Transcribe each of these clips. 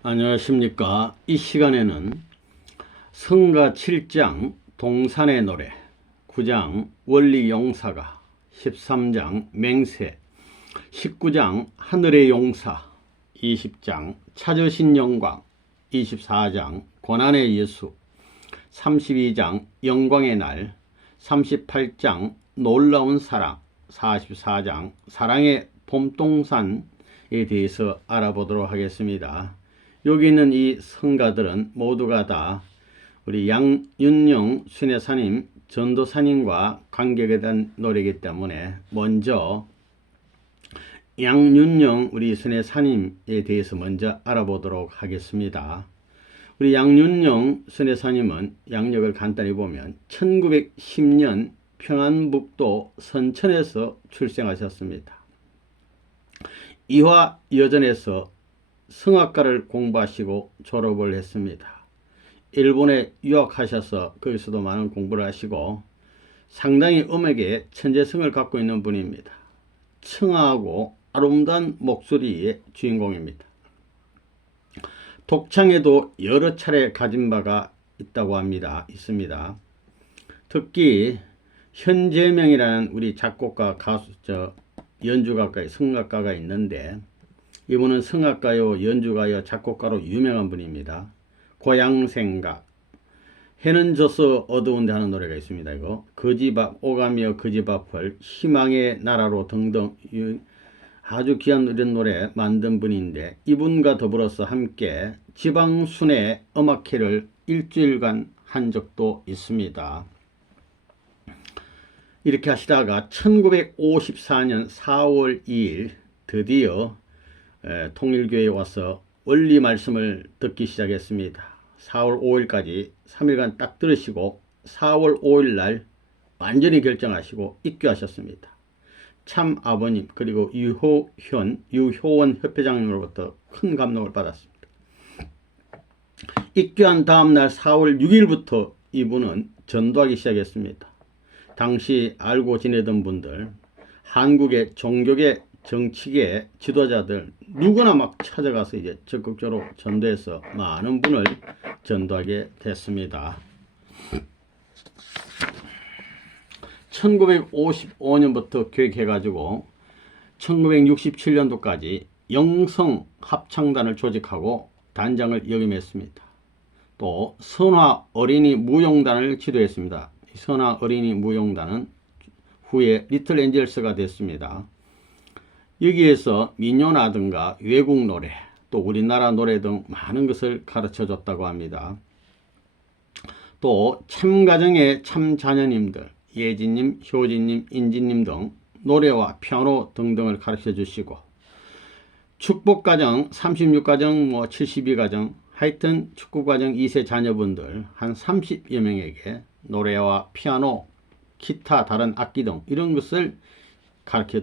안녕하십니까. 이 시간에는 성가 7장 동산의 노래, 9장 원리용사가, 13장 맹세, 19장 하늘의 용사, 20장 찾으신 영광, 24장 고난의 예수, 32장 영광의 날, 38장 놀라운 사랑, 44장 사랑의 봄동산에 대해서 알아보도록 하겠습니다. 여기 있는 이 성가들은 모두가 다 우리 양윤영 순회사님, 전도사님과 관계가 된 노래이기 때문에 먼저 양윤영 우리 순회사님에 대해서 먼저 알아보도록 하겠습니다. 우리 양윤영 순회사님은 양력을 간단히 보면 1910년 평안북도 선천에서 출생하셨습니다. 이화여전에서 성악가를 공부하시고 졸업을 했습니다. 일본에 유학하셔서 거기서도 많은 공부를 하시고 상당히 음악에 천재성을 갖고 있는 분입니다. 청아하고 아름다운 목소리의 주인공입니다. 독창에도 여러 차례 가진 바가 있다고 합니다. 있습니다. 특히 현재명이라는 우리 작곡가, 가수, 연주가까의 성악가가 있는데 이분은 성악가요, 연주가요, 작곡가로 유명한 분입니다. 고향생각, 해는 져서 어두운데 하는 노래가 있습니다. 이거 거지밥, 오가며 거지밥을 희망의 나라로 등등 아주 귀한 이런 노래 만든 분인데 이분과 더불어서 함께 지방순회 음악회를 일주일간 한 적도 있습니다. 이렇게 하시다가 1954년 4월 2일 드디어 통일교회에 와서 원리 말씀을 듣기 시작했습니다. 4월 5일까지 3일간 딱 들으시고 4월 5일 날 완전히 결정하시고 입교하셨습니다. 참 아버님 그리고 유효원 협회장님으로부터 큰 감동을 받았습니다. 입교한 다음날 4월 6일부터 이분은 전도하기 시작했습니다. 당시 알고 지내던 분들, 한국의 종교계 정치계 지도자들 누구나 막 찾아가서 이제 적극적으로 전도해서 많은 분을 전도하게 됐습니다. 1955년부터 계획해가지고 1967년도까지 영성 합창단을 조직하고 단장을 역임했습니다. 또 선화 어린이 무용단을 지도했습니다. 선화 어린이 무용단은 후에 리틀 엔젤스가 됐습니다. 여기에서 민요라든가 외국 노래, 또 우리나라 노래 등 많은 것을 가르쳐 줬다고 합니다. 또 참가정의 참자녀님들, 예진님, 효진님, 인진님 등 노래와 피아노 등등을 가르쳐 주시고 축복가정, 36가정, 72가정, 하여튼 축구가정 2세 자녀분들 한 30여 명에게 노래와 피아노, 기타, 다른 악기 등 이런 것을 가르쳐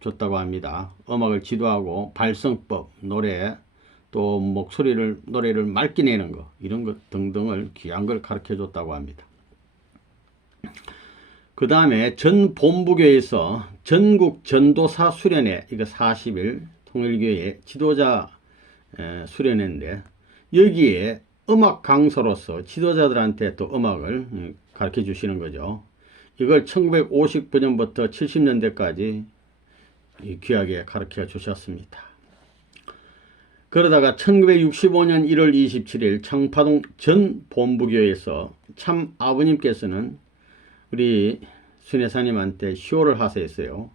줬다고 합니다. 음악을 지도하고 발성법, 노래, 또 노래를 맑게 내는 거, 이런 것 등등을 귀한 걸 가르쳐 줬다고 합니다. 그 다음에 전 본부교에서 전국 전도사 수련회, 이거 40일 통일교회 지도자 수련회인데 여기에 음악 강사로서 지도자들한테 또 음악을 가르쳐 주시는 거죠. 이걸 1950년부터 70년대까지 귀하게 가르쳐 주셨습니다. 그러다가 1965년 1월 27일 청파동 전 본부교에서 참 아버님께서는 우리 순회사님한테 효를 하세했어요.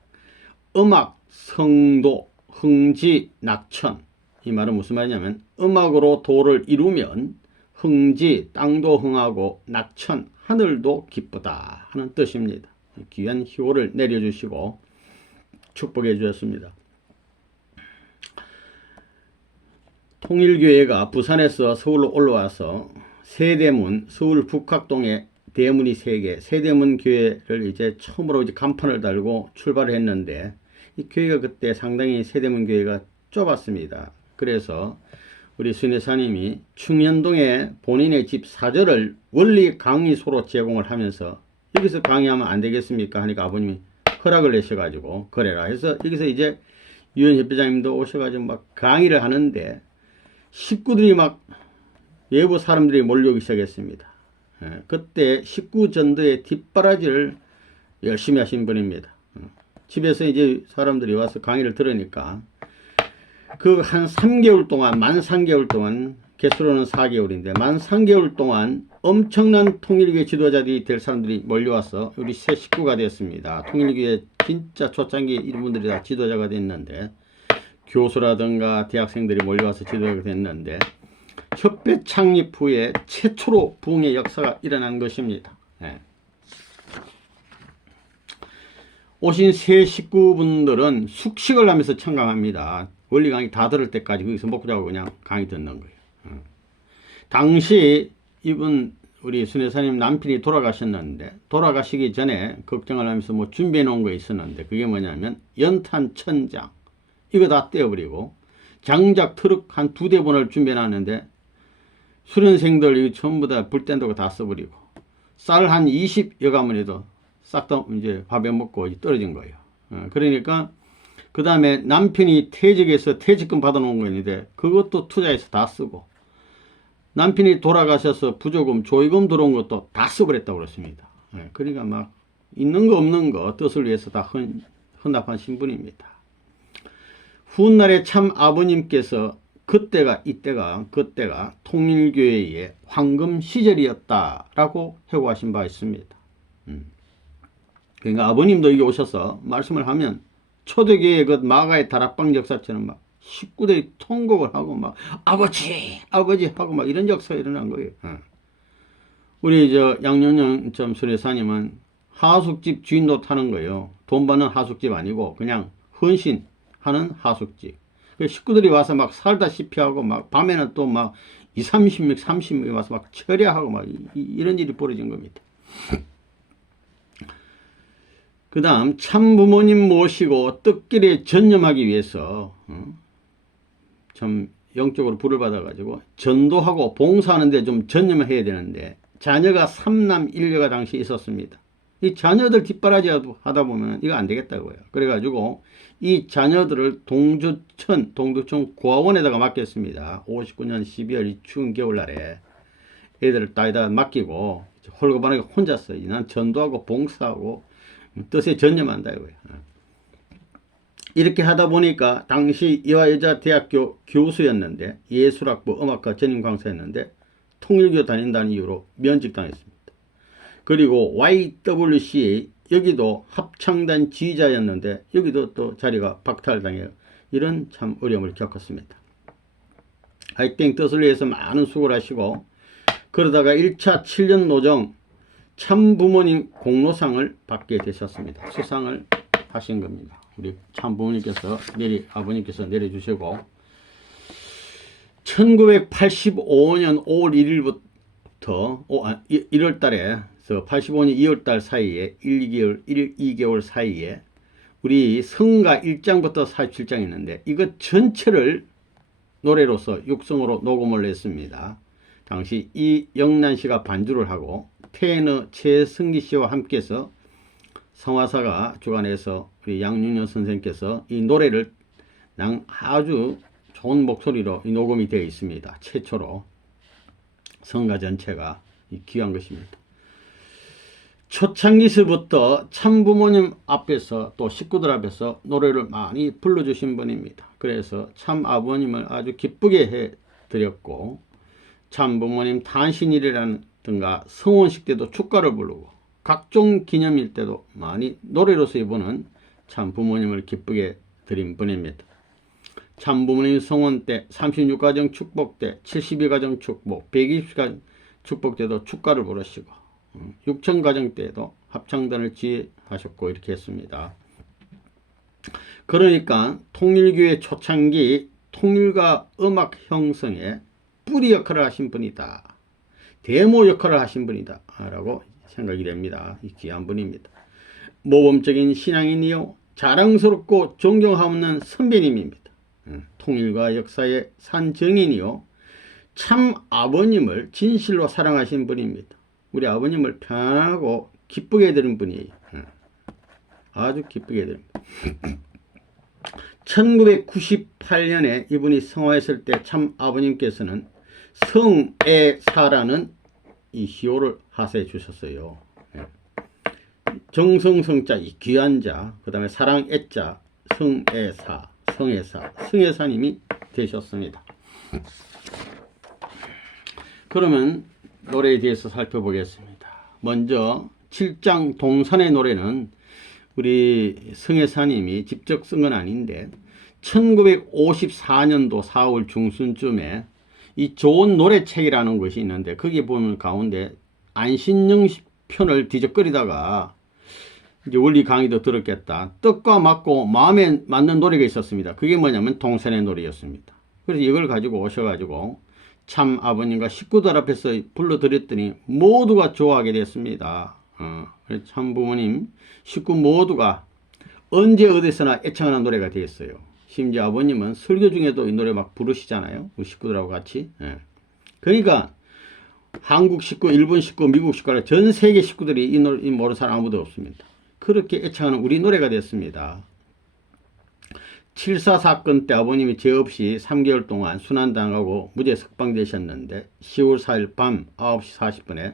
음악, 성도, 흥지, 낙천. 이 말은 무슨 말이냐면 음악으로 도를 이루면 흥지, 땅도 흥하고 낙천, 하늘도 기쁘다 하는 뜻입니다. 귀한 효를 내려주시고 축복해 주셨습니다. 통일교회가 부산에서 서울로 올라와서 세대문, 서울 북학동에 대문이 3개, 세대문 교회를 이제 처음으로 이제 간판을 달고 출발을 했는데 이 교회가 그때 상당히 세대문 교회가 좁았습니다. 그래서 우리 순회사님이 충현동에 본인의 집 4절을 원리 강의소로 제공을 하면서 여기서 강의하면 안 되겠습니까 하니까 아버님이 허락을 내셔가지고 그래라 해서 여기서 이제 유엔 협회장님도 오셔가지고 막 강의를 하는데 식구들이 막 외부 사람들이 몰려오기 시작했습니다. 그때 식구 전도의 뒷바라지를 열심히 하신 분입니다. 집에서 이제 사람들이 와서 강의를 들으니까 그 한 3개월 동안, 만 3개월 동안, 개수로는 4개월인데 만 3개월 동안 엄청난 통일교회 지도자들이 될 사람들이 몰려와서 우리 새 식구가 됐습니다. 통일교회 진짜 초창기 이런 분들이 다 지도자가 됐는데, 교수라든가 대학생들이 몰려와서 지도자가 됐는데, 협회 창립 후에 최초로 부흥의 역사가 일어난 것입니다. 오신 새 식구분들은 숙식을 하면서 청강합니다. 원리 강의 다 들을 때까지 거기서 먹고 자고 그냥 강의 듣는 거예요. 당시 이분 우리 순회사님 남편이 돌아가셨는데, 돌아가시기 전에 걱정을 하면서 뭐 준비해 놓은 거 있었는데, 그게 뭐냐면 연탄 천장 이거 다 떼어버리고 장작 트럭 한 2대분을 준비해 놨는데 수련생들 이거 전부 다 불뗀다고 다 써버리고, 쌀 한 20여 가문에도 싹 다 이제 밥에 먹고 떨어진 거예요. 그러니까 그 다음에 남편이 퇴직해서 퇴직금 받아놓은 거 있는데 그것도 투자해서 다 쓰고, 남편이 돌아가셔서 부조금 조의금 들어온 것도 다 써버렸다고 그랬습니다. 그러니까 막 있는 거 없는 거 뜻을 위해서 다 헌납한 신분입니다. 훗날에 참 아버님께서 그때가 통일교회의 황금 시절이었다라고 회고하신 바 있습니다. 그러니까 아버님도 여기 오셔서 말씀을 하면 초대교회 그 마가의 다락방 역사처럼 막 식구들이 통곡을 하고 막 아버지 하고 막 이런 역사가 일어난 거예요. 우리 저 양윤영 수례사님은 하숙집 주인도 타는 거예요. 돈 받는 하숙집 아니고 그냥 헌신하는 하숙집. 식구들이 와서 막 살다시피 하고 막 밤에는 또 막 20, 30명 와서 막 철야하고 막 이런 일이 벌어진 겁니다. 그 다음 참부모님 모시고 뜻길에 전념하기 위해서 참 영적으로 불을 받아가지고 전도하고 봉사하는데 좀 전념을 해야 되는데, 자녀가 3남 1녀가 당시 있었습니다. 이 자녀들 뒷바라지 하다 보면 이거 안 되겠다고요. 그래가지고 이 자녀들을 동두천 고아원에다가 맡겼습니다. 59년 12월 이 추운 겨울날에 애들을 따에다 맡기고 홀고반하게 혼자서 난 전도하고 봉사하고 뜻에 전념한다 이거예요. 이렇게 하다 보니까 당시 여자대학교 교수였는데, 예술학부 음악과 전임 강사였는데 통일교 다닌다는 이유로 면직당했습니다. 그리고 YWCA 여기도 합창단 지휘자였는데 여기도 또 자리가 박탈당해요. 이런 참 어려움을 겪었습니다. 하여튼 뜻을 위해서 많은 수고를 하시고, 그러다가 1차 7년 노정 참부모님 공로상을 받게 되셨습니다. 수상을 하신 겁니다. 우리 참부모님께서 아버님께서 내려주시고, 1985년 5월 1일부터 1월 달에 85년 2월 달 사이에 1, 2개월 사이에 우리 성가 1장부터 47장 있는데 이것 전체를 노래로서 육성으로 녹음을 했습니다. 당시 이영란 씨가 반주를 하고 테너 최승기 씨와 함께해서 성화사가 주관해서 우리 양윤여 선생님께서 이 노래를 아주 좋은 목소리로 이 녹음이 되어 있습니다. 최초로 성가 전체가 귀한 것입니다. 초창기서부터 참부모님 앞에서 또 식구들 앞에서 노래를 많이 불러주신 분입니다. 그래서 참 아버님을 아주 기쁘게 해드렸고, 참부모님 탄신일이라든가 성원식 때도 축가를 부르고 각종 기념일 때도 많이 노래로서 이분은 참부모님을 기쁘게 드린 분입니다. 참부모님 성원 때, 36가정 축복 때, 72가정 축복, 120가정 축복 때도 축가를 부르시고 6천가정 때도 합창단을 지휘하셨고 이렇게 했습니다. 그러니까 통일교회 초창기 통일과 음악 형성에 뿌리 역할을 하신 분이다. 데모 역할을 하신 분이다 라고 생각이 됩니다. 이 귀한 분입니다. 모범적인 신앙인이요 자랑스럽고 존경하는 선배님입니다. 통일과 역사의 산증인이요 참 아버님을 진실로 사랑하신 분입니다. 우리 아버님을 편안하고 기쁘게 해드린 분이에요. 아주 기쁘게 해드립니다. 1998년에 이분이 성화했을 때 참 아버님께서는 성애사라는 이 시호를 하사해 주셨어요. 정성성자, 이 귀한 자, 그 다음에 사랑애자, 성애사, 성애사님이 되셨습니다. 그러면 노래에 대해서 살펴보겠습니다. 먼저 7장 동산의 노래는 우리 성애사님이 직접 쓴 건 아닌데 1954년도 4월 중순쯤에 이 좋은 노래책이라는 것이 있는데 거기 보면 가운데 안신영 편을 뒤적거리다가 이제 원리 강의도 들었겠다. 뜻과 맞고 마음에 맞는 노래가 있었습니다. 그게 뭐냐면 동산의 노래였습니다. 그래서 이걸 가지고 오셔가지고 참 아버님과 식구들 앞에서 불러드렸더니 모두가 좋아하게 됐습니다. 참 부모님 식구 모두가 언제 어디서나 애청하는 노래가 되었어요. 심지어 아버님은 설교 중에도 이 노래 막 부르시잖아요. 우리 식구들하고 같이. 그러니까 한국 식구, 일본 식구, 미국 식구, 전 세계 식구들이 이 노래 모르는 사람 아무도 없습니다. 그렇게 애청하는 우리 노래가 됐습니다. 7.4 사건 때 아버님이 죄 없이 3개월 동안 순환당하고 무죄 석방되셨는데 10월 4일 밤 9시 40분에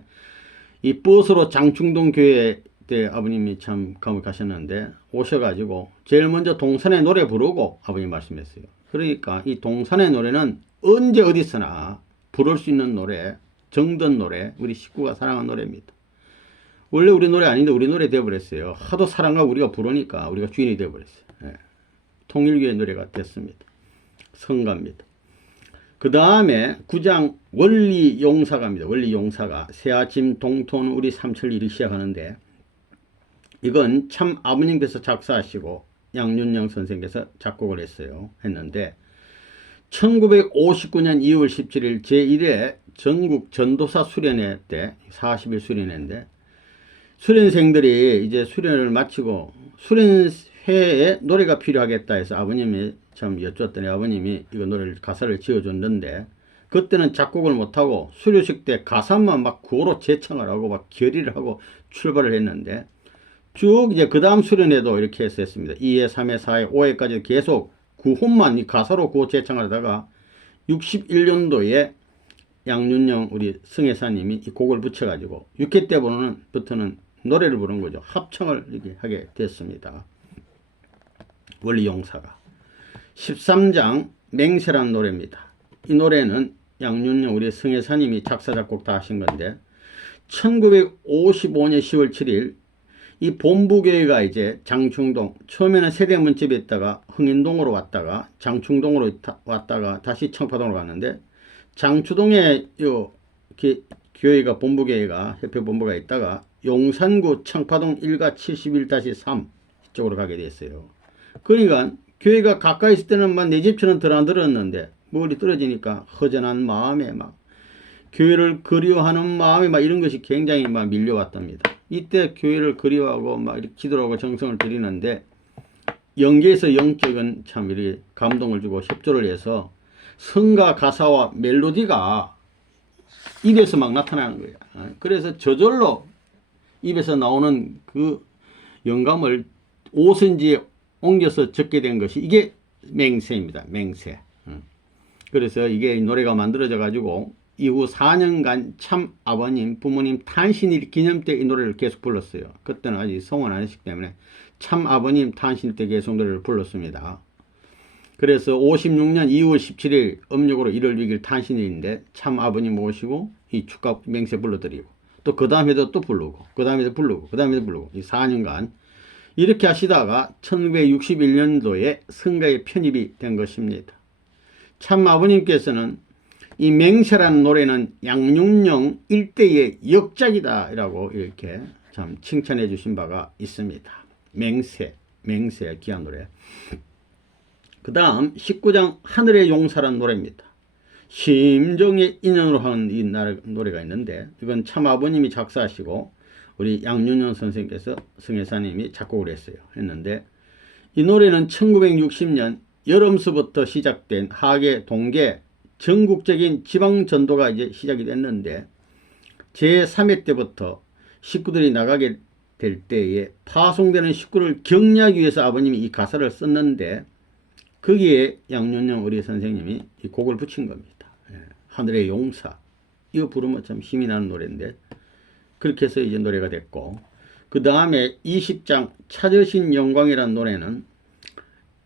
이 버스로 장충동 교회 때 아버님이 참 감옥 가셨는데 오셔가지고 제일 먼저 동산의 노래 부르고 아버님 말씀했어요. 그러니까 이 동산의 노래는 언제 어디서나 부를 수 있는 노래, 정든 노래, 우리 식구가 사랑하는 노래입니다. 원래 우리 노래 아닌데 우리 노래 되어버렸어요. 하도 사랑하고 우리가 부르니까 우리가 주인이 되어버렸어요. 통일교의 노래가 됐습니다. 성가입니다. 그 다음에 9장 원리용사가입니다. 원리용사가 새아침 동토는 우리 삼철 일이 시작하는데 이건 참 아버님께서 작사하시고 양윤영 선생께서 작곡을 했는데 1959년 2월 17일 제1회 전국 전도사 수련회 때 40일 수련회인데 수련생들이 이제 수련을 마치고 수련회에 노래가 필요하겠다 해서 아버님이 참 여쭈었더니 아버님이 이거 노래를 가사를 지어줬는데 그때는 작곡을 못하고 수료식 때 가사만 막 구호로 재창을 하고 막 결의를 하고 출발을 했는데 쭉 이제 그 다음 수련회도 이렇게 했습니다. 2회, 3회, 4회, 5회까지 계속 구호만 이 가사로 구호 재창을 하다가 61년도에 양윤영 우리 성애사님이 이 곡을 붙여가지고 6회 때부터는 노래를 부른 거죠. 합창을 이렇게 하게 됐습니다. 원리용사가 13장 맹세란 노래입니다. 이 노래는 양윤영 우리 성애사님이 작사 작곡 다 하신 건데 1955년 10월 7일 이 본부교회가 이제 장충동 처음에는 세대문집에 있다가 흥인동으로 왔다가 장충동으로 왔다가 다시 청파동으로 갔는데 장추동에 요 교회가 본부교회가 협회 본부가 있다가 용산구 청파동 1가 71-3 이쪽으로 가게 됐어요. 그러니까 교회가 가까이 있을 때는 막 내 집처럼 들었는데 멀리 떨어지니까 허전한 마음에 막 교회를 그리워하는 마음에 막 이런 것이 굉장히 막 밀려왔답니다. 이때 교회를 그리워하고 막 이렇게 기도하고 정성을 드리는데 영계에서 영적인 참 이렇게 감동을 주고 협조를 해서 성가 가사와 멜로디가 입에서 막 나타나는 거예요. 그래서 저절로 입에서 나오는 그 영감을 오선지에 옮겨서 적게 된 것이 이게 맹세입니다. 맹세. 그래서 이게 노래가 만들어져 가지고 이후 4년간 참 아버님, 부모님 탄신일 기념 때 이 노래를 계속 불렀어요. 그때는 아직 성원 안 했기 때문에 참 아버님 탄신일 때 계속 노래를 불렀습니다. 그래서 56년 2월 17일 음력으로 1월 6일 탄신일인데 참 아버님 모시고 이 축가 맹세 불러드리고 또 그 다음에도 또 부르고 그 다음에도 부르고 그 다음에도 부르고 이 4년간 이렇게 하시다가 1961년도에 성가에 편입이 된 것입니다. 참 아버님께서는 이 맹세라는 노래는 양윤영 일대의 역작이다 라고 이렇게 참 칭찬해 주신 바가 있습니다. 맹세 귀한 노래. 그 다음 19장 하늘의 용사라는 노래입니다. 심정의 인연으로 하는 이 노래가 있는데 이건 참 아버님이 작사하시고 우리 양윤영 선생님께서 성애사님이 작곡을 했는데 이 노래는 1960년 여름서부터 시작된 하계 동계 전국적인 지방전도가 이제 시작이 됐는데 제3회 때부터 식구들이 나가게 될 때에 파송되는 식구를 격려하기 위해서 아버님이 이 가사를 썼는데 거기에 양윤영 우리 선생님이 이 곡을 붙인 겁니다. 하늘의 용사. 이거 부르면 참 힘이 나는 노래인데 그렇게 해서 이제 노래가 됐고, 그 다음에 20장 찾으신 영광이라는 노래는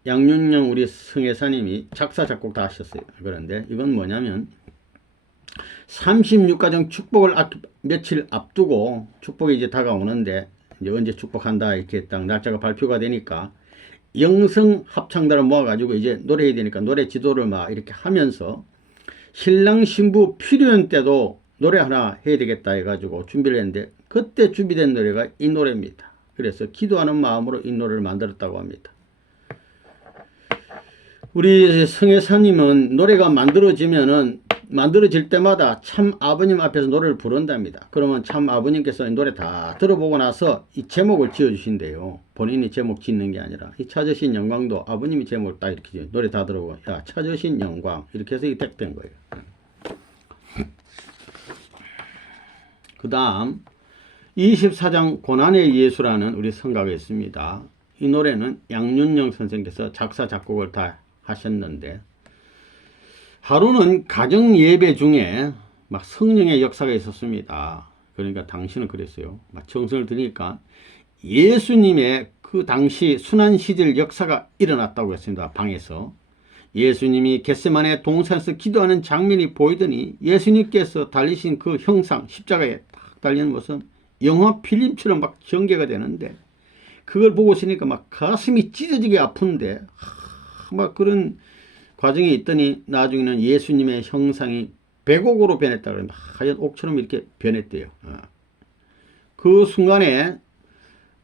양윤영 우리 성혜사님이 작사 작곡 다 하셨어요. 그런데 이건 뭐냐면 36가정 축복을 며칠 앞두고 축복이 이제 다가오는데 이제 언제 축복한다 이렇게 딱 날짜가 발표가 되니까 영성 합창단을 모아가지고 이제 노래해야 되니까 노래 지도를 막 이렇게 하면서 신랑 신부 필요한 때도 노래 하나 해야 되겠다 해가지고 준비를 했는데 그때 준비된 노래가 이 노래입니다. 그래서 기도하는 마음으로 이 노래를 만들었다고 합니다. 우리 성혜사님은 노래가 만들어질 때마다 참 아버님 앞에서 노래를 부른답니다. 그러면 참 아버님께서 노래 다 들어보고 나서 이 제목을 지어주신대요. 본인이 제목 짓는 게 아니라 이 찾으신 영광도 아버님이 제목을 딱 이렇게 지어 노래 다 들어보고 야 찾으신 영광 이렇게 해서 이게 된 거예요. 그 다음 24장 고난의 예수라는 우리 성가가 있습니다. 이 노래는 양윤영 선생께서 작사 작곡을 다 하셨는데 하루는 가정 예배 중에 막 성령의 역사가 있었습니다. 그러니까 당시는 그랬어요. 막 정성을 들이니까 예수님의 그 당시 순환 시절 역사가 일어났다고 했습니다. 방에서 예수님이 겟세마네 동산에서 기도하는 장면이 보이더니 예수님께서 달리신 그 형상 십자가에 딱 달리는 모습 영화 필름처럼 막 전개가 되는데 그걸 보고 있으니까 막 가슴이 찢어지게 아픈데 막 그런 과정이 있더니 나중에는 예수님의 형상이 백옥으로 변했다 그러면 하얀 옥처럼 이렇게 변했대요. 그 순간에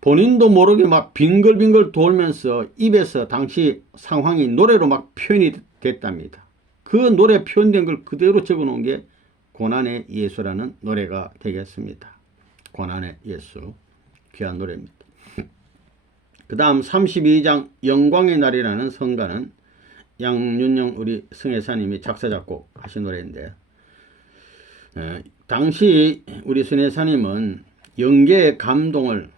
본인도 모르게 막 빙글빙글 돌면서 입에서 당시 상황이 노래로 막 표현이 됐답니다. 그 노래 표현된 걸 그대로 적어 놓은 게 고난의 예수라는 노래가 되겠습니다. 고난의 예수 귀한 노래입니다. 그 다음 32장 영광의 날이라는 성가는 양윤영 우리 성혜사님이 작사 작곡 하신 노래인데 당시 우리 성혜사님은 영계의 감명을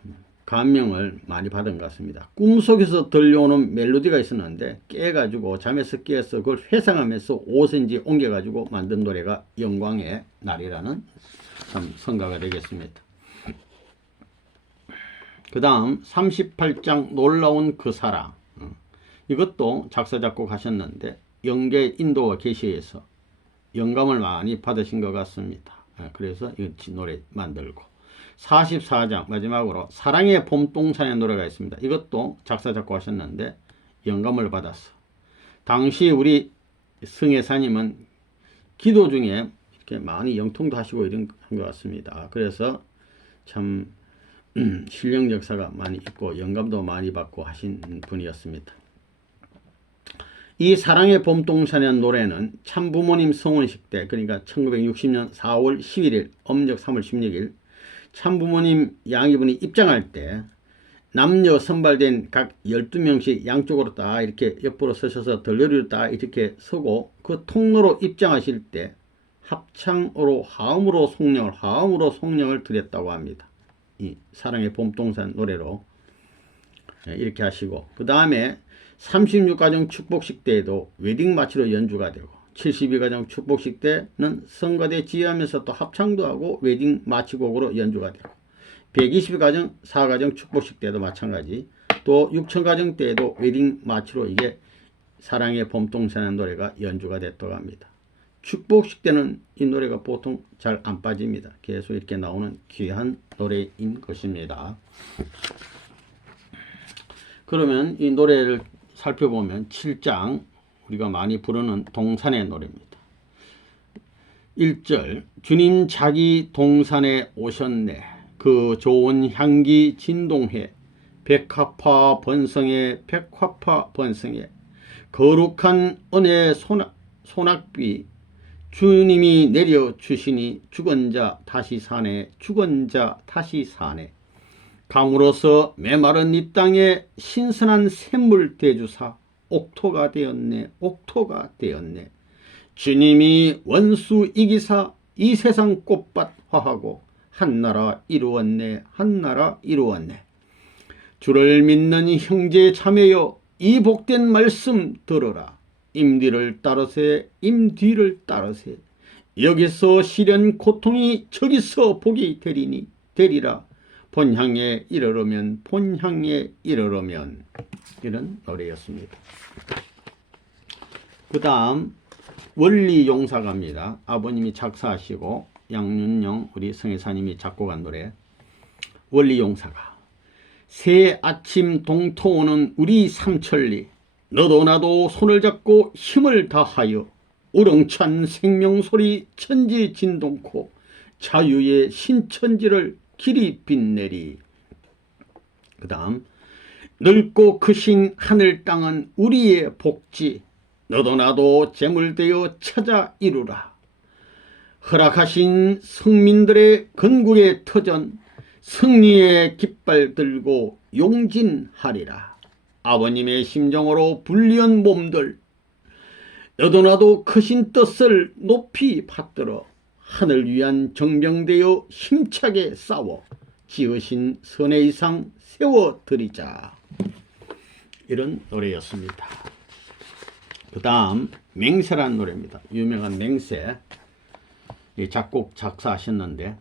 많이 받은 것 같습니다. 꿈속에서 들려오는 멜로디가 있었는데 깨가지고 잠에서 깨어서 그걸 회상하면서 옷인지 옮겨가지고 만든 노래가 영광의 날이라는 참 성가가 되겠습니다. 그 다음 38장 놀라운 그 사랑, 이것도 작사 작곡 하셨는데 영계 인도와 계시에서 영감을 많이 받으신 것 같습니다. 그래서 이 노래 만들고 44장 마지막으로 사랑의 봄동산의 노래가 있습니다. 이것도 작사 작곡 하셨는데 영감을 받았어. 당시 우리 성혜사님은 기도 중에 이렇게 많이 영통도 하시고 이런 것 같습니다. 그래서 참 신령 역사가 많이 있고 영감도 많이 받고 하신 분이었습니다. 이 사랑의 봄동산이라는 노래는 참부모님 성원식 때, 그러니까 1960년 4월 11일 âm 3월 16일 참부모님 양이분이 입장할 때 남녀 선발된 각 12명씩 양쪽으로 딱 이렇게 옆으로 서셔서 덜러리로 딱 이렇게 서고 그 통로로 입장하실 때 합창으로 하음으로 송령을 드렸다고 합니다. 이 사랑의 봄동산 노래로 이렇게 하시고, 그 다음에 36가정 축복식 때에도 웨딩 마치로 연주가 되고 72가정 축복식 때는 성가대 지휘하면서 또 합창도 하고 웨딩 마치곡으로 연주가 되고 120가정 4가정 축복식 때도 마찬가지, 또 6000가정 때에도 웨딩 마치로 이게 사랑의 봄동산이라는 노래가 연주가 됐다고 합니다. 축복식 때는 이 노래가 보통 잘 안 빠집니다. 계속 이렇게 나오는 귀한 노래인 것입니다. 그러면 이 노래를 살펴보면 7장 우리가 많이 부르는 동산의 노래입니다. 1절 주님 자기 동산에 오셨네. 그 좋은 향기 진동해. 백화파 번성해. 백화파 번성해. 거룩한 은혜 소낙비 주님이 내려주시니 죽은 자 다시 사네. 죽은 자 다시 사네. 강으로서 메마른 이 땅에 신선한 샘물 대주사. 옥토가 되었네. 옥토가 되었네. 주님이 원수 이기사 이 세상 꽃밭 화하고 한나라 이루었네. 한나라 이루었네. 주를 믿는 형제 자매여 이 복된 말씀 들어라. 임뒤를 따르세 임뒤를 따르세. 여기서 시련 고통이 저기서 복이 되리라. 본향에 이르려면 본향에 이르려면. 이런 노래였습니다. 그 다음 원리용사가입니다. 아버님이 작사하시고 양윤영 우리 성혜사님이 작곡한 노래. 원리용사가. 새 아침 동토오는 우리 삼천리, 너도 나도 손을 잡고 힘을 다하여 우렁찬 생명소리 천지 진동코 자유의 신천지를 길이 빛내리. 그 다음 넓고 크신 하늘 땅은 우리의 복지, 너도 나도 재물되어 찾아 이루라. 허락하신 성민들의 건국의 터전 승리의 깃발 들고 용진하리라. 아버님의 심정으로 불리한 몸들, 너도 나도 크신 뜻을 높이 받들어 하늘 위한 정병되어 힘차게 싸워 지으신 선의 이상 세워드리자. 이런 노래였습니다. 그 다음 맹세란 노래입니다. 유명한 맹세. 작곡 작사하셨는데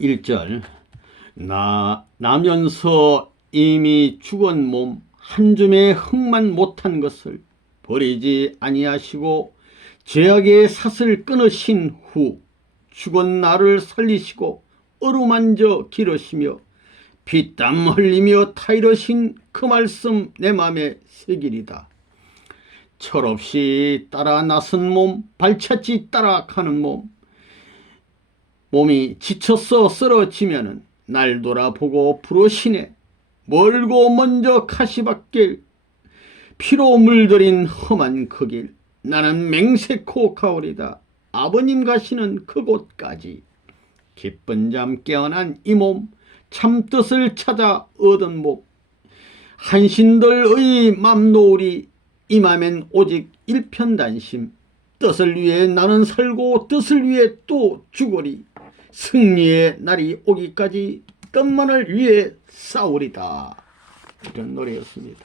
1절 나면서 이미 죽은 몸 한 줌의 흙만 못한 것을 버리지 아니하시고 죄악의 삿을 끊으신 후 죽은 나를 살리시고 어루만져 기르시며 피땀 흘리며 타이르신 그 말씀 내 맘에 새기리다. 철없이 따라 나선 몸, 발차지 따라가는 몸이 지쳐서 쓰러지면은 날 돌아보고 부르시네. 멀고 먼저 가시밭길, 피로 물들인 험한 그 길, 나는 맹세코 가오리다. 아버님 가시는 그곳까지. 기쁜 잠 깨어난 이 몸, 참뜻을 찾아 얻은 몸, 한신들의 맘 놓으리. 이 맘엔 오직 일편단심. 뜻을 위해 나는 살고 뜻을 위해 또 죽으리. 승리의 날이 오기까지 뜻만을 위해 싸우리다. 이런 노래였습니다.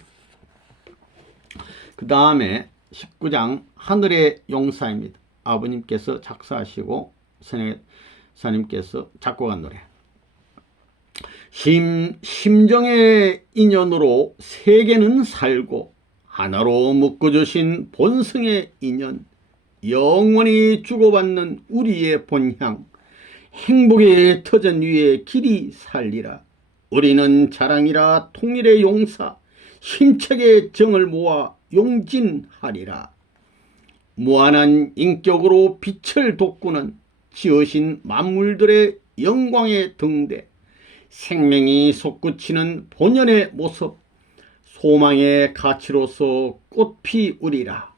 그 다음에 19장 하늘의 용사입니다. 아버님께서 작사하시고 선생님께서 작곡한 노래. 심정의 인연으로 세계는 살고 하나로 묶어주신 본성의 인연, 영원히 주고받는 우리의 본향, 행복의 터전 위에 길이 살리라. 우리는 자랑이라 통일의 용사, 힘차게 정을 모아 용진하리라. 무한한 인격으로 빛을 돋구는 지으신 만물들의 영광의 등대, 생명이 솟구치는 본연의 모습, 소망의 가치로서 꽃피 우리라.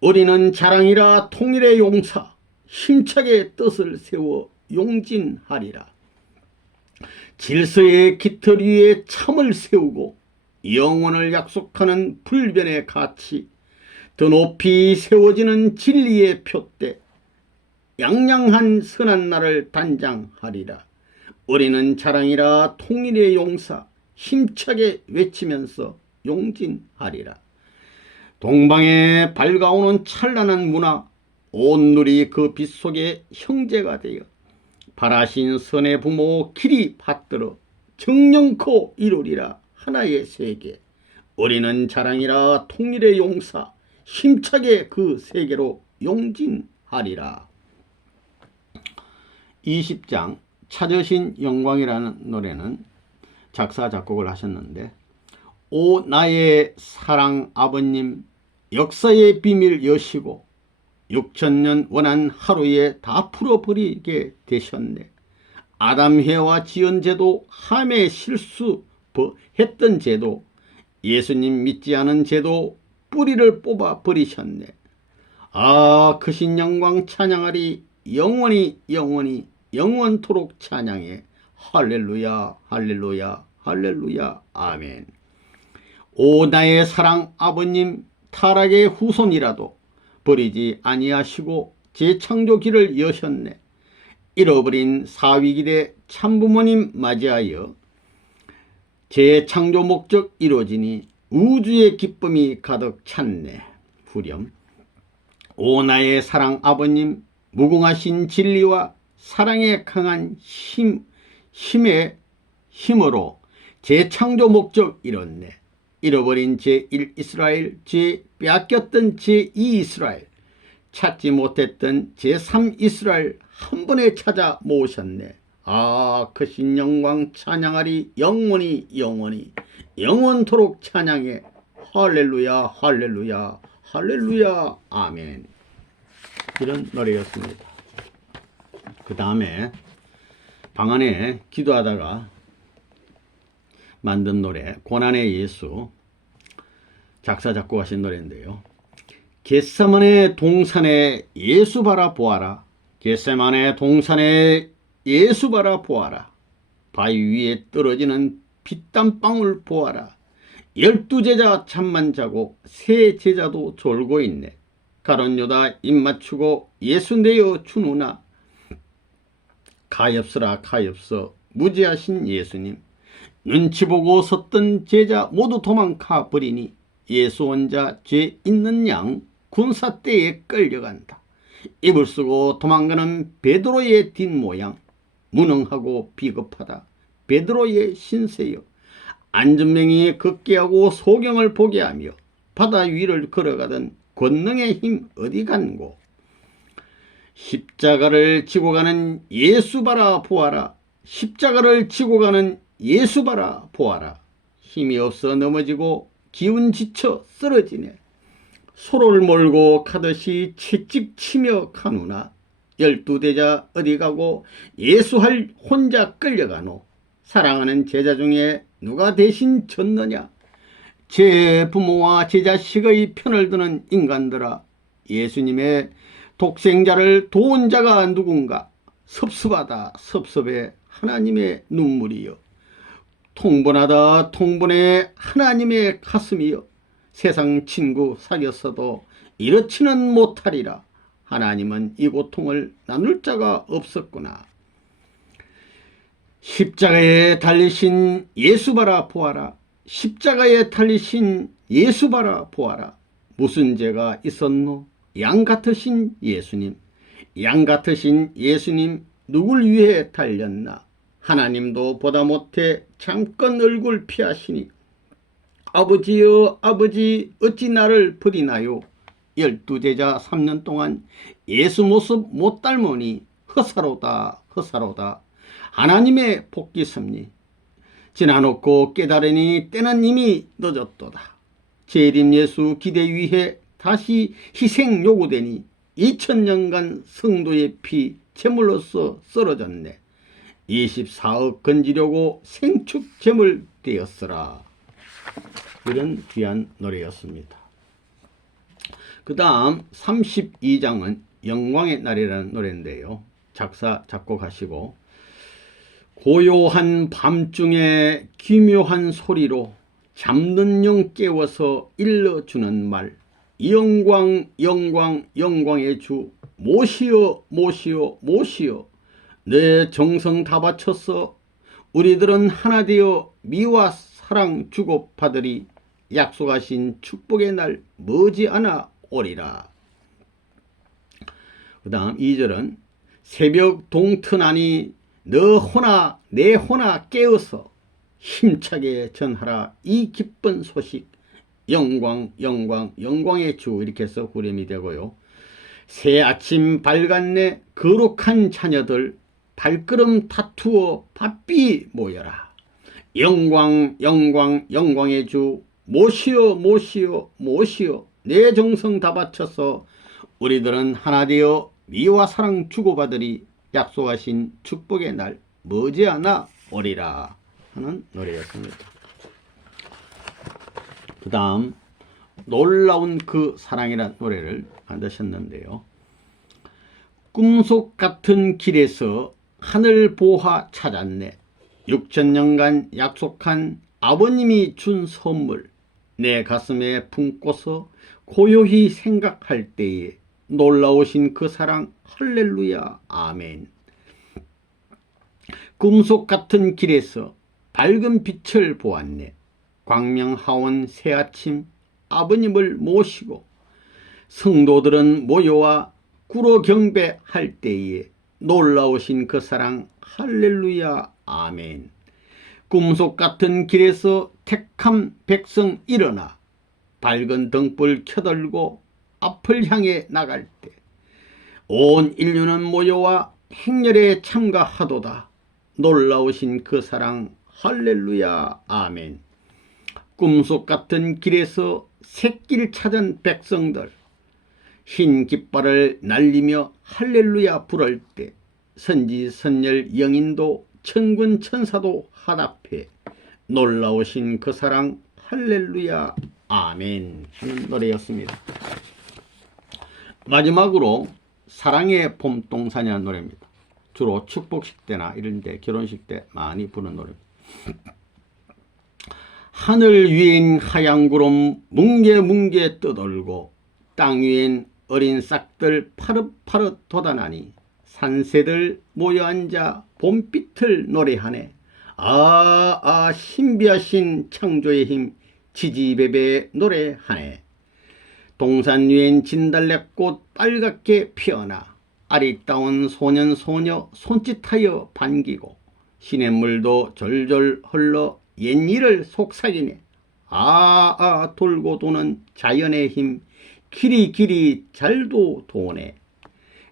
우리는 자랑이라 통일의 용사, 힘차게 뜻을 세워 용진하리라. 질서의 깃털 위에 참을 세우고 영원을 약속하는 불변의 가치, 더 높이 세워지는 진리의 표대, 양양한 선한 날을 단장하리라. 우리는 자랑이라 통일의 용사, 힘차게 외치면서 용진하리라. 동방에 밝아오는 찬란한 문화, 온 누리 그 빛 속에 형제가 되어 바라신 선의 부모 길이 받들어 정령코 이루리라. 하나의 세계, 우리는 자랑이라 통일의 용사, 힘차게 그 세계로 용진하리라. 20장 찾으신 영광이라는 노래는 작사 작곡을 하셨는데, 오 나의 사랑 아버님, 역사의 비밀 여시고 6천년 원한 하루에 다 풀어버리게 되셨네. 아담해와 지은 제도, 함의 실수 했던 제도, 예수님 믿지 않은 제도 뿌리를 뽑아 버리셨네. 아, 크신 영광 찬양하리. 영원히 영원히 영원토록 찬양해. 할렐루야 할렐루야 할렐루야 아멘. 오 나의 사랑 아버님, 타락의 후손이라도 버리지 아니하시고 재창조 길을 여셨네. 잃어버린 사위기대 참부모님 맞이하여 재창조 목적 이루어지니 우주의 기쁨이 가득 찼네. 후렴. 오 나의 사랑 아버님, 무궁하신 진리와 사랑의 강한 힘의 힘으로 재창조 목적 이뤘네. 잃어버린 제1 이스라엘, 빼앗겼던 제2 이스라엘, 찾지 못했던 제3 이스라엘 한 번에 찾아 모으셨네. 아, 크신 영광 찬양하리. 영원히 영원토록 찬양해. 할렐루야 할렐루야 할렐루야 아멘. 이런 노래였습니다. 그 다음에 방 안에 기도하다가 만든 노래 고난의 예수, 작사 작곡하신 노래인데요. 겟세마네 동산에 예수 바라보아라. 겟세마네 동산에 예수 바라보아라. 바위 위에 떨어지는 피땀방울 보아라. 12제자 잠만 자고 세 제자도 졸고 있네. 가룟 유다 입 맞추고 예수 내어 주누나. 가엾으라 가엾어 무지하신 예수님. 눈치 보고 섰던 제자 모두 도망가 버리니 예수 혼자 죄 있는 양 군사대에 끌려간다. 입을 쓰고 도망가는 베드로의 뒷모양, 무능하고 비겁하다. 베드로의 신세여. 안전명이 걷게하고 소경을 보게 하며 바다 위를 걸어가던 권능의 힘 어디 간고. 십자가를 지고 가는 예수 바라 보아라. 십자가를 지고 가는 예수 바라 보아라. 힘이 없어 넘어지고 기운 지쳐 쓰러지네. 소를 몰고 가듯이 채찍 치며 가누나. 12대자 어디 가고 예수 혼자 끌려가노. 사랑하는 제자 중에 누가 대신 졌느냐. 제 부모와 제 자식의 편을 드는 인간들아, 예수님의 독생자를 도운 자가 누군가. 섭섭하다 섭섭해 하나님의 눈물이여. 통분하다 통분해 하나님의 가슴이여. 세상 친구 사귀었어도 이렇지는 못하리라. 하나님은 이 고통을 나눌 자가 없었구나. 십자가에 달리신 예수 바라 보아라. 십자가에 달리신 예수 바라 보아라. 무슨 죄가 있었노? 양 같으신 예수님. 양 같으신 예수님 누굴 위해 달렸나? 하나님도 보다 못해 잠깐 얼굴 피하시니 아버지여 아버지 어찌 나를 버리나요? 12제자 3년 동안 예수 모습 못 닮으니 허사로다 허사로다. 하나님의 복기 섭리. 지나놓고 깨달으니 때는 이미 늦었도다. 재림 예수 기대 위해 다시 희생 요구되니 2000년간 성도의 피 제물로서 썰어졌네. 24억 건지려고 생축 제물 되었으라. 이런 귀한 노래였습니다. 그 다음 32장은 영광의 날이라는 노래인데요. 작사 작곡하시고 고요한 밤중에 기묘한 소리로 잠든 영 깨워서 일러주는 말. 영광 영광 영광의 주 모시어 모시어 모시어. 내 정성 다 바쳐서 우리들은 하나 되어 미와 사랑 주고받으리. 약속하신 축복의 날 머지않아 오리라. 그 다음 2절은 새벽 동트나니 너 호나 내 호나 깨어서 힘차게 전하라 이 기쁜 소식. 영광 영광 영광의 주. 이렇게 해서 후렴이 되고요. 새 아침 밝았네 거룩한 자녀들 발걸음 다투어 바삐 모여라. 영광 영광 영광의 주 모시어 모시어 모시어. 내 정성 다 바쳐서 우리들은 하나 되어 미와 사랑 주고받으리. 약속하신 축복의 날 머지않아 오리라 하는 노래였습니다. 그 다음 놀라운 그 사랑이라는 노래를 만드셨는데요. 꿈속 같은 길에서 하늘 보화 찾았네. 6000년간 약속한 아버님이 준 선물. 내 가슴에 품고서 고요히 생각할 때에 놀라우신 그 사랑 할렐루야 아멘. 꿈속 같은 길에서 밝은 빛을 보았네. 광명하원 새아침 아버님을 모시고 성도들은 모여와 구로 경배할 때에 놀라우신 그 사랑 할렐루야 아멘. 꿈속 같은 길에서 택한 백성 일어나 밝은 등불 켜들고 앞을 향해 나갈 때 온 인류는 모여와 행렬에 참가하도다. 놀라우신 그 사랑 할렐루야 아멘. 꿈속 같은 길에서 샛길 찾은 백성들 흰 깃발을 날리며 할렐루야 부를 때 선지 선열 영인도 천군 천사도 화답해 놀라우신 그 사랑 할렐루야 아멘 하는 노래였습니다. 마지막으로 사랑의 봄동산이라는 노래입니다. 주로 축복식 때나 이런 데 결혼식 때 많이 부르는 노래입니다. 하늘 위엔 하얀 구름 뭉게뭉게 떠돌고 땅 위엔 어린 싹들 파릇파릇 돋아나니 산새들 모여 앉아 봄빛을 노래하네. 신비하신 창조의 힘 지지배배 노래하네. 동산 위엔 진달래꽃 빨갛게 피어나 아리따운 소년 소녀 손짓하여 반기고 시냇물도 졸졸 흘러 옛일을 속삭이네. 돌고 도는 자연의 힘 길이 잘도 도네.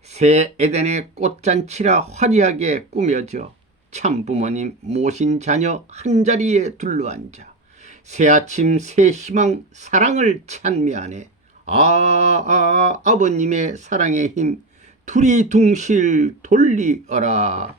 새 에덴의 꽃잔치라 화려하게 꾸며져 참부모님 모신 자녀 한자리에 둘러앉아 새아침 새희망 사랑을 찬미하네. 아버님의 사랑의 힘 두리둥실 돌리어라.